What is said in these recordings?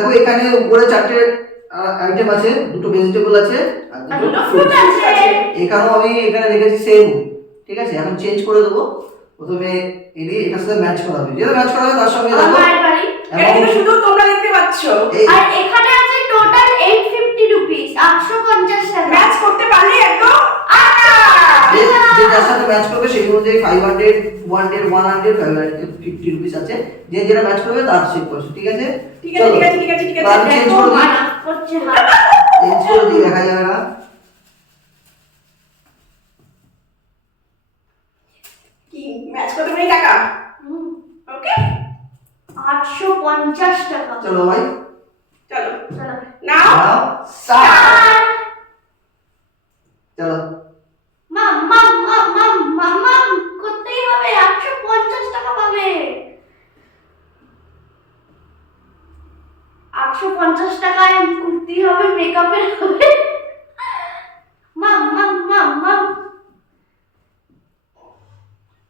দেখো এখানে উপরে চারটে আইটেম আছে, দুটো ভেজিটেবল আছে আর দুটো ফ্রুট আছে। এখানেও আমি এখানে রেখেছি সেম, ঠিক আছে। এখন চেঞ্জ করে দেবো। প্রথমে এটার সাথে ম্যাচ করা হবে, যেটা ম্যাচ করা হবে তার সঙ্গে দেখো এটা কিন্তু শুধু তোমরা দেখতে পাচ্ছ। আর এখানে আছে টোটাল 850 রুপিস, 850 টাকা। ম্যাচ করতে পারলে একদম যে যার সাথে ম্যাচ করবে সেই অনুযায়ী 500 200 100 550 রুপিস আছে, যে যেটা ম্যাচ করবে তার সেভ করছে, ঠিক আছে। ঠিক আছে ঠিক আছে ঠিক আছে ঠিক আছে। চেঞ্জ করে দিই, হচ্ছে চেঞ্জ করে দিই, দেখা যাবে না। কি ম্যাচ করতে পারি টাকা? ওকে 850 টাকা। চলো ভাই, চলো চলো নাও স্টার্ট। চলো মাম্মা করতেই হবে, 850 টাকা পাবে। 850 টাকায় কুর্তি হবে, মেকআপের হবে। মাম্মা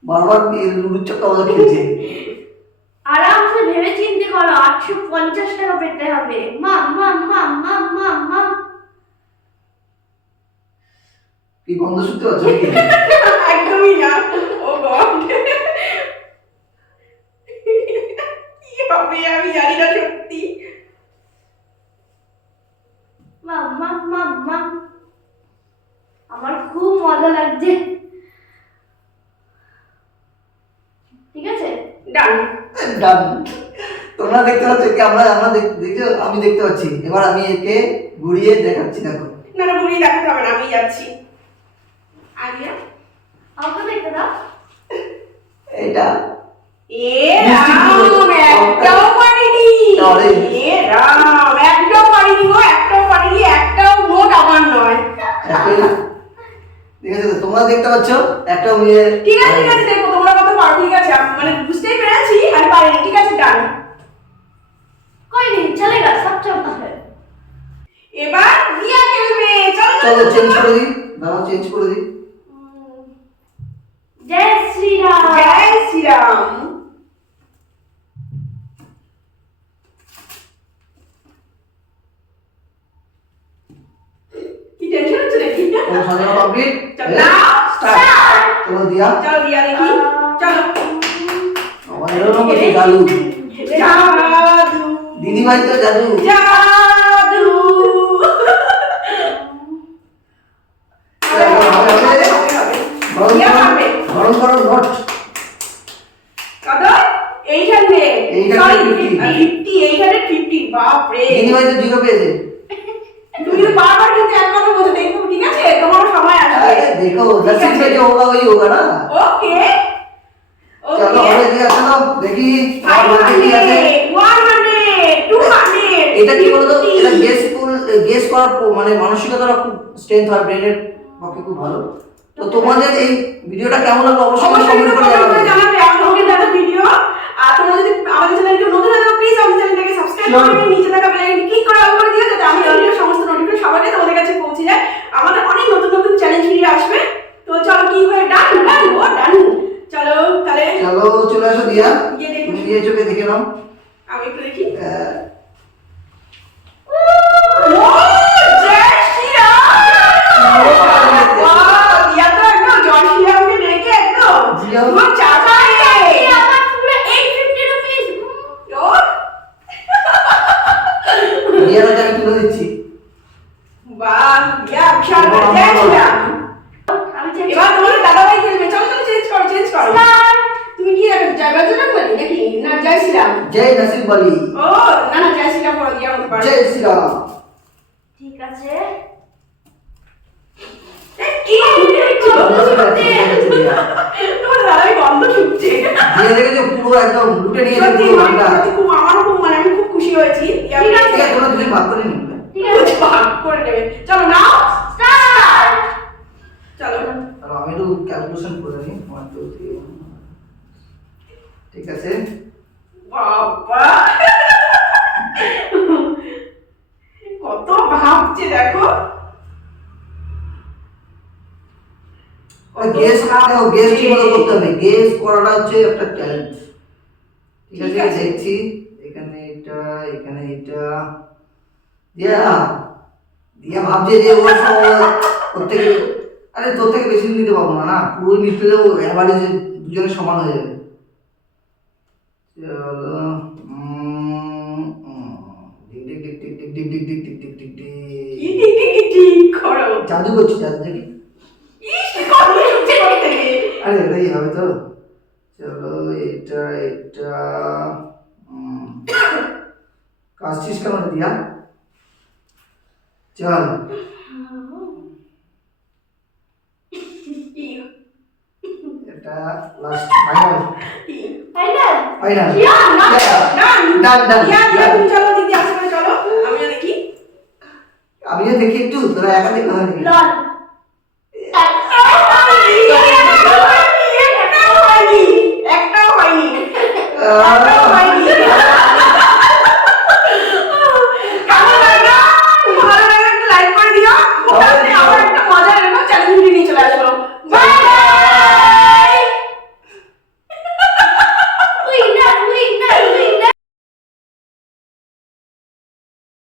বারবার লুডুর চক্কা মতো খেলছে। আরামসে ভেবে চিন্তে করো, 850 টাকা পেতে হবে। মাম্মা কি বন্ধ শুনতে পাচ্ছ কি? একদমই না। ও গড কি হবে আমি জানি না সত্যি। মাম্মা আমার খুব মজা লাগছে। ঠিক আছে ডান ডান। তোমরা দেখতে পাচ্ছ কি? আমরা দেখছো, আমি দেখতে পাচ্ছি। এবার আমি একে ঘুরিয়ে দেখাচ্ছি, দেখো। না না ঘুরিয়ে দেখাতে হবে না, আমি যাচ্ছি আগে। আমাকে দেখতে দাও। এটা এ রাম একটাও পারিনি। এ রাম একটাও পারিনি গো, একটাও পারিনি, একটাও নোট আমার নয়। ঠিক আছে, তোমরা দেখতে পাচ্ছ একটা মেয়ে। ঠিক আছে ঠিক আছে, দেখো তোমরা কত পারো, ঠিক আছে মানে বুঝতেই পেরেছি আর পারিনি, ঠিক আছে ডান। कोई नहीं चलेगा, सब चलता है। এবার রিয়া খেলবে, চলো চলো চেঞ্জ করে দিই, দাঁড়াও চেঞ্জ করে দিই। जय श्री राम। জয় শ্রীরাম। কি টেনশন হচ্ছে নাকি? চলো সাজানো কমপ্লিট, চলো নাও স্টার্ট। চলো দিয়া, চলো রিয়া দেখি, চলো। আমার এরকম কি জাদু? জাদু দিদি ভাই তো জাদু। জাদু। রিয়া পারবে। গরম গরম নোট। কত? 800 850 50 850 বাপ রে। দিদি ভাই তো জিরো পেয়েছে। তুমি তো বারবার কিন্তু এক কথা বলছো, দেখো ঠিক আছে, তোমার সময় আসবে। अरे देखो नसीब में जो होगा वही होगा ना। ওকে चलो ওকে हमें दिया, चलो देखी और बाकी কি আছে। 100 200 এটা কি বলতো, এটা গেস করার মানে মানসিকতাটা খুব স্ট্রেংথ হয়, ব্রেনের পক্ষে খুব ভালো। তো তোমাদের এই ভিডিওটা কেমন লাগলো অবশ্যই কমেন্ট করে জানাবে। জানাবে আমাকে দাদা ভিডিও। আর তোমরা যদি আমাদের চ্যানেলকে নতুন হয়ে থাকো প্লিজ আমাদের চ্যানেলটাকে সাবস্ক্রাইব করে নিচে থাকা বেল আইকন ক্লিক করে অল করে দিও, যাতে আমি ভিডিও সমস্ত নোটিফিকেশন সবাইকে তোমাদের কাছে পৌঁছে যায়। আমাদের অনেক নতুন নতুন চ্যালেঞ্জ ভিডিও আসবে। তো চলো কি হয়, ডান ডান ও ডান। চলো তাহলে চলো চলে আসো দিয়া, গিয়ে দেখি। তুমি দিয়ে চোখে দেখে নাও। আমি একটু দেখি। আহ, ও জয় শ্রীরাম। ওয়াও দিয়া তো একদম জয় শ্রীরামকে দেখে একদম জিয়া। তোমার চাচা রে। আমার পুরো 850 রুপিস। ও দিয়ার কাছে আমি তুলে দিচ্ছি। বাহ দিয়া বিশাল বড়, জয় শ্রীরাম। আমি চেঞ্জ এবার তোমার দাদাভাই খেলবে, চলো চলো চেঞ্জ করো চেঞ্জ করো। তুমি কি জয় বজরং বলি নাকি না জয় শ্রীরাম? জয় নসিব বলি। ও না না জয় শ্রীরাম করো, দিয়া হতে পারো। জয় শ্রীরাম। ঠিক আছে। কি তোমার দাদাভাই গন্ধ শুকছে। দিয়ে দেখেছো পুরো একদম লুটে নিয়ে সত্যি পুরো মানে গানটা। সত্যি খুব আমারও খুব মানে আমি খুব খুশি হয়েছি। দিয়া ঠিক আছে। ঠিক আছে, তোমরা দুজন ভাগ করে নিবে। ঠিক আছে ভাগ করে নেবে। চলো নাও স্টার্ট। চলো। আর আমি একটু ক্যালকুলেশন করে নিই। 1 2 3 ঠিক আছে। বাবা কত ভাবছে দেখো। গেস ঠিক মতো করতে হবে। গেস করাটা হচ্ছে একটা চ্যালেঞ্জ, ঠিক আছে। ঠিক আছে। দেখছি এখানে এটা এখানে এটা দিয়া দিয়া ভাবছে যে ওর থেকে আরে তোর থেকে বেশি নিতে পারবো না, না পুরো নিতে যাবো এভারেজে দুজনের সমান হয়ে যাবে। চলো tick tick tick tick tick tick tick tick tick tick tick কি টিক টিক টিক টিক করো? জাদু করছি, জাদু দেখি। ইস কি করবে সত্যি করতে গিয়ে। আরে এটাই হবে তো। চলো এটা এটা কাজছিস কেমন দিয়া? চল কি এটা লাস্ট ফাইনাল কি ফাইনাল ফাইনাল শিওর না ডান ডান ডান দিয়া দিয়া তুমি চলো দিদি আজকে চলো আমি দেখি আমি দেখি একটু তোরা একা দেখতে হবে নাকি? লল